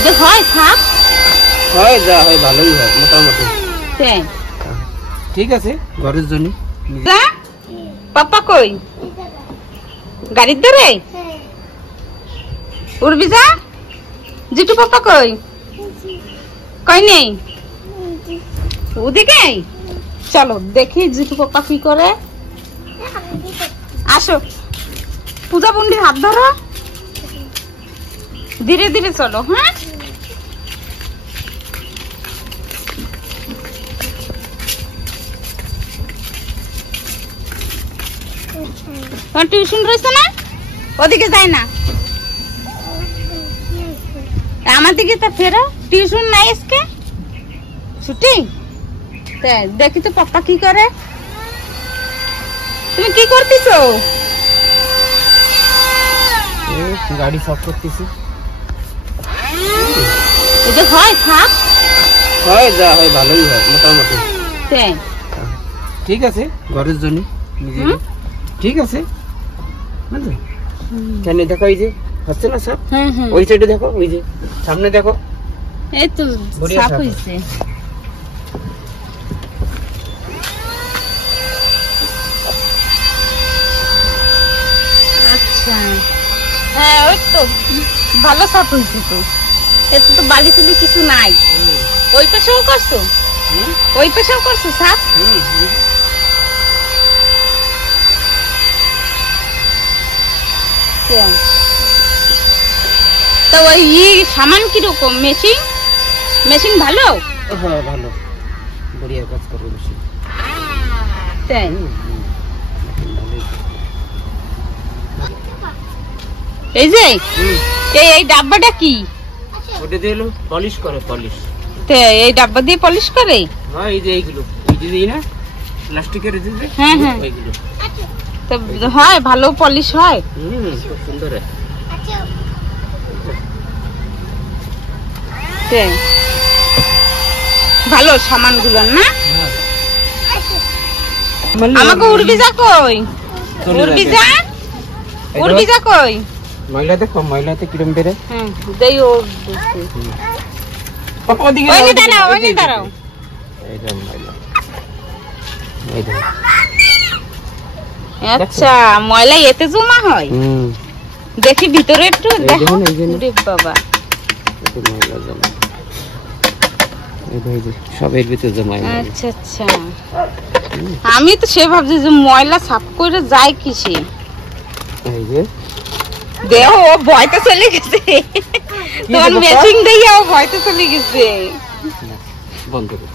এটা হয় থাক হয় যা হয় ভালোই হয় মোটামুটি। তাই ঠিক আছে ঘরের জন্য। যা পাপা কই গাড়ির ধরে উড়বি যা জিটু পাপা কই কই নেই ওদিকে চলো দেখি জিটু পাপা কি করে। আসো পূজা বন্ডির হাত ধরো ধীরে ধীরে চলো। হ্যাঁ তোমার টিউশন রয়েছে না ওদিকে যায় না আমার দিকে তা ফেরো টিউশন নাই আজকে ছুটি। দেখি তো পাপা কি করে। তুমি কি করতেছো? গাড়ি সাফ করতেছি। এটা হয় থাক হয় যা হয় ভালোই হয় মোটামুটি। তাই ঠিক আছে ঘরের জন্য নিজে। ঠিক আছে কেন দেখো এই যে হচ্ছে না সাপ ওই সাইডে দেখো ওই যে সামনে দেখো এই তো সাপ হইছে। আচ্ছা হ্যাঁ ওই তো ভালো সাপ হয়েছে তো। এতে তো বালি তুলি কিছু নাই। ওই পাশেও করছো ওই পাশেও করছো সাপ। তো ওই সামান কিরকম মেশিন মেশিন ভালো? হ্যাঁ ভালো বড়িয়া কাজ করবে বেশি। তাই এই যে এই ডাব্বাটা কি? ওটা দিয়ে পলিশ করে পলিশ। এই ডাব্বা দিয়ে পলিশ করে? হ্যাঁ এই যে এইগুলো এই যে দিই না প্লাস্টিকের এই যে হ্যাঁ হ্যাঁ এইগুলো তো হয় ভালো পলিশ হয়। খুব সুন্দর। ভালো সামানগুলো না? আমাকে উড়বি যা কই উড়বি যা উড়বি যা কই ময়লা দেখো ময়লাতে কিরম বেড়ে। হ্যাঁ দেই ও ওই দাঁড়াও ওই দাঁড়াও। এই যে ময়লা এই দেখো। আচ্ছা ময়লা এতে জমা হয়। দেখি ভিতরে একটু দেখো বাবা ময়লা জমা সব এর ভিতরে জমা। আচ্ছা আচ্ছা আমি তো সে ভাবছি যে ময়লা সাফ করে যায় কিসে। এই যে দেহ ও ভয়তে চলে গেছে তোমার মেশিন দিয়ে ও ভয়তে চলে গেছে। বন্ধ করো।